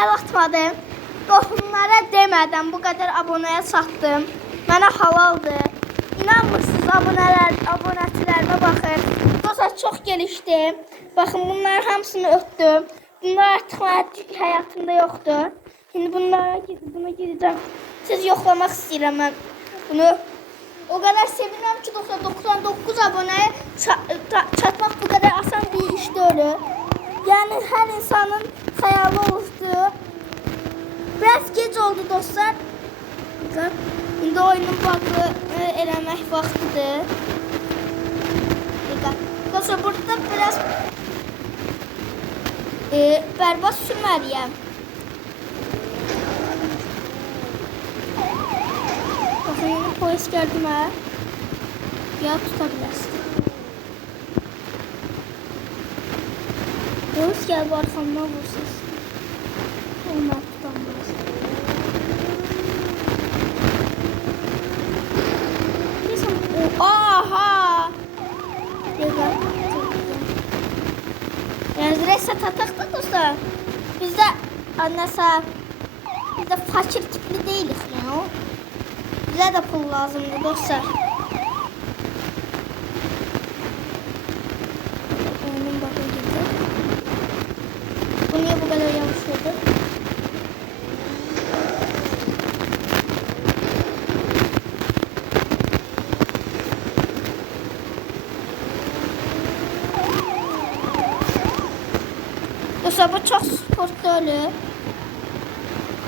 əl atmadım. Qohumlara demədən bu qədər abunəyə çatdım. Mənə halaldır. İnanmırsınız abunəçilərimə baxın. Dostlar çox gelişdim. Baxın bunların hamısını ötdüm. Bunlar artıq mənim həyatımda yoxdur. Şimdi buna gideceğim. Siz yoxlamaq istəyirəm mən bunu. O kadar sevinirəm ki 99 aboneye çatmaq bu kadar asan bir iş deyil. Yani her insanın hayalı oldu. Biraz geç oldu dostlar. İndi oyunun bağlı eləmək vaxtıdır. Dostlar burada biraz bərbad sürməliyəm. Bakın yeni polis geldi mi? Ya tutabilirsin. Polis gel bu arkamdan vursuz. Olmaz tutamaz. Aha! Güzel. Yani reset atakta dostlar. Bizde annesi bizde fakir tipli değiliz ya. Bize de pul lazımdı dostlar. Oyunun bakın gitti. Bu niye bu kadar yavaş oldu? Dostlar bu çok sportlu.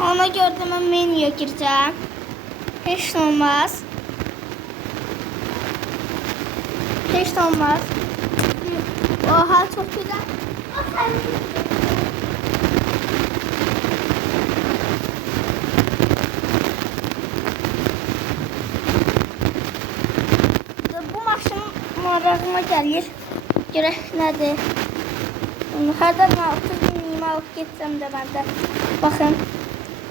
Ona göre de ben menüye gireceğim. Hiç olmaz. Hiç olmaz. Oha çok güzel. Bu maşın marağıma gelir. Görək nədir? Hərdən 30 minliyimi alıp getsəm də mən də. Baxın.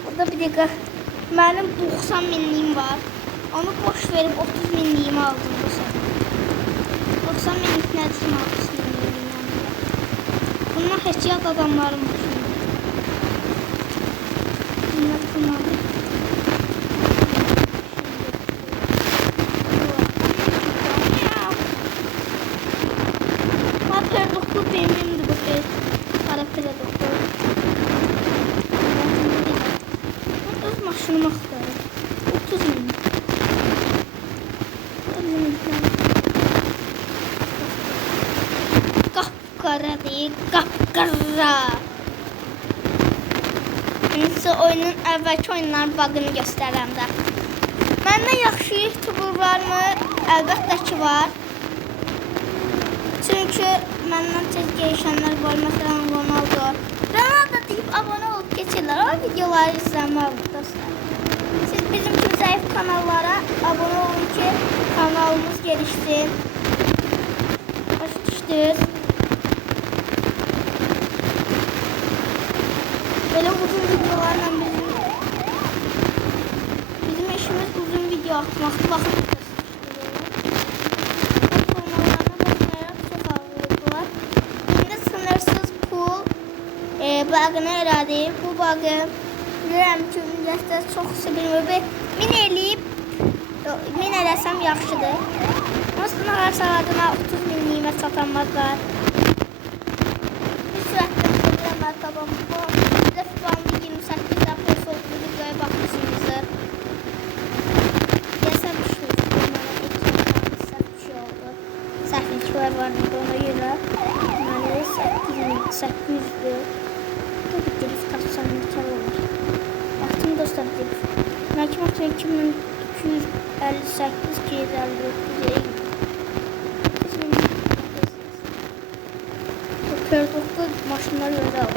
Burada bir dəqiqə. Benim 90 minliğim var. Onu boş verip 30 minliğimi aldım bu sefer. 90 minlik nedir ki 60 minliğimden bile. Bunlar hiç yad adamların başında. Bunlar kullandı. Perdoklu benimdi bu şey. Para perdoklu. Maşınımı axtarım. 30 min. Qapqara deyil, qapqara. Sizə oyunun əvvəlki oyunların bağını göstərəm də. Məndə yaxşı YouTuber varmı? Əlbəttə ki var. Çünki məndən tez gelişənlər var. Məsələn Ronaldo. Ronaldo deyib abone olup geçirlər. O videoları izləməlidir dostlar. Siz bizim kimi zayıf kanallara abone olun ki kanalımız gelişsin. Başa düşdünüz. Böyle uzun videolarla bizim işimiz uzun video atmakdır. Bakın. Bağını eradim. Bu bağı bilirəm ki, ümumiyyətlə çox sevilmir və min eləsəm yaxşıdır. Aslında hər saatına 30 minliyimə çatanmazlar. Bir sürətdə bilirəm mərtabam bu. Bizə filanlı 28 aprel soğuklu videoya baxmışsınızdır. Deyəsəm bir şey oldu. Səhv bir şey oldu. Səhvliklər var idi ona görə. Deməli 8800'dür. Drift atsam yeter olur. Baktım dostlar drift. Belki makine 2258 259 Perdoklu maşınlar özel olur.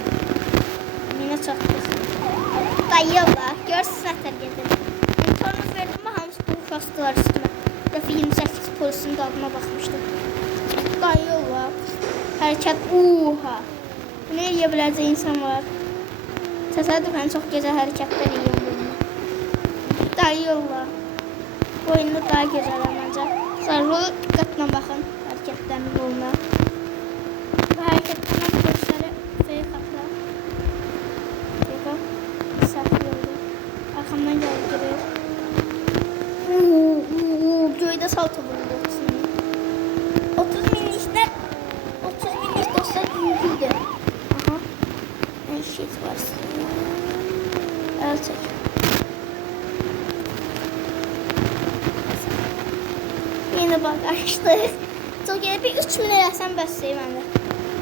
Yine çatdık. Dayıyorlar. Görsün nətər gedir. Motorunu verdim mi hamısı bu kastılar üstüme. Dəfə 28 polisin dadına baxmışdım. Dayıyorlar. Hərəkət. Uha. Bunu eləyə biləcək insan var. Təsadüfən çox gözəl hərəkətlər edirəm bunu. Dayıyorlar. Bu oyunda daha gözəl olacaq. Sonra diqqətlə baxın hərəkətlərin yoluna. Bu hərəkətlərin göstəri feyk atlar. de salto vurdu 30 minlikler 30 minlik dostlar yüngüldür. Aha. En şey var. Evet. Yine bak açtık. Çok yine bir 3 min eləsəm bəssəyim məndə.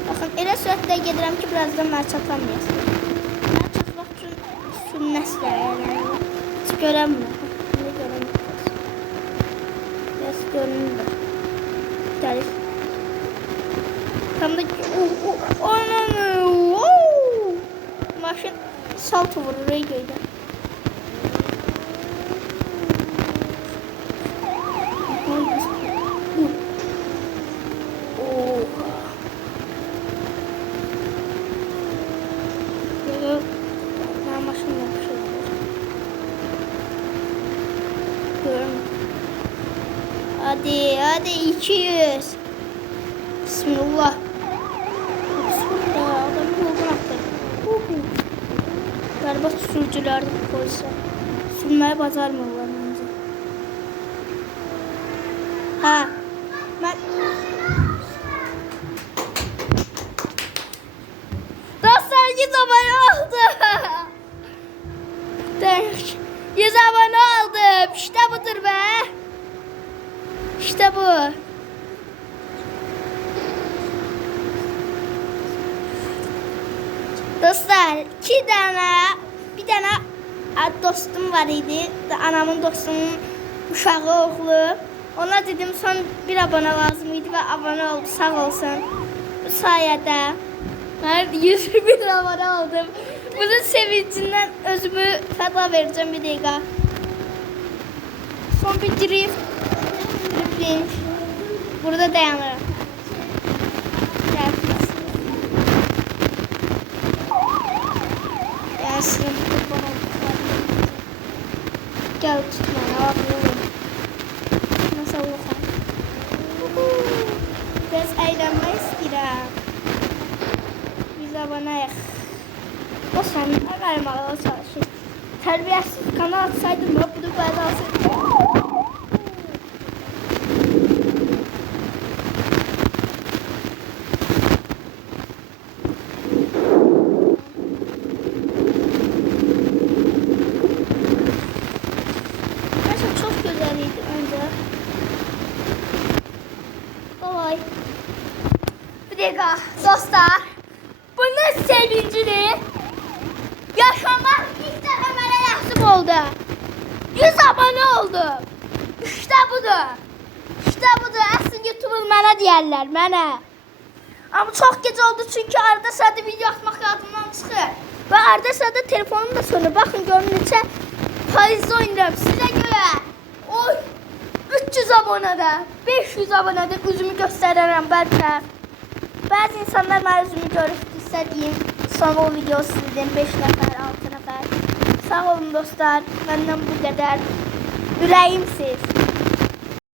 Baxın, elə sürətlə gedirəm ki, birazdan mən çatamayasın. Mən çatmaq üçün sürməslər yəni. Hiç görənmir. Ne görənmir. Biraz görünür. Gəlir. Tam da ananı. Maşın salto vurur ey göydə. Hadi 200. Bismillah. Bismillah. Adam yoldan attı. Galiba sürücülerdi polise. Sürmeye bacarmıyorlar bence. Ha. Ben... Dostlar 100 abone oldu. 100 abone oldum. İşte budur be. İşte bu. Dostlar, bir tane dostum var idi. Anamın dostunun uşağı oğlu. Ona dedim son bir abone lazım idi ve abone oldu. Sağ olsun. Bu sayede ben 101 abone oldum. Bunun sevincinden özümü feda vereceğim bir dakika. Son bir drift. Burada dayanırım. Gelsin. Gel tut bana. Nasıl olur? Biraz eğlenmek istedim. Biz abonayıq. O sen verməli çalışır. Terbiyesiz kanal atsaydım yok. Bunu böyle alsaydım. Dostlar, bunun sevincini yaşamak ilk defa bana nasip oldu. 100 abone oldum. İşte budur. İşte budur. Aslında YouTube'un bana deyərlər, mənə. Ama çok geç oldu çünkü arada sırada video atmak yadımdan çıxır. Ve arada sırada telefonum da sönür. Bakın görün neçə faizli oynayıram. Sizə göre oy 300 abonede, 500 abonede üzümü göstərərəm bəlkə. Bazı insanlar mənim üzümü görüb istədiyim son o video sizin 5 nəfər, 6 nəfər. Sağ olun dostlar. Məndən bu qədər. Ürəyimsiz.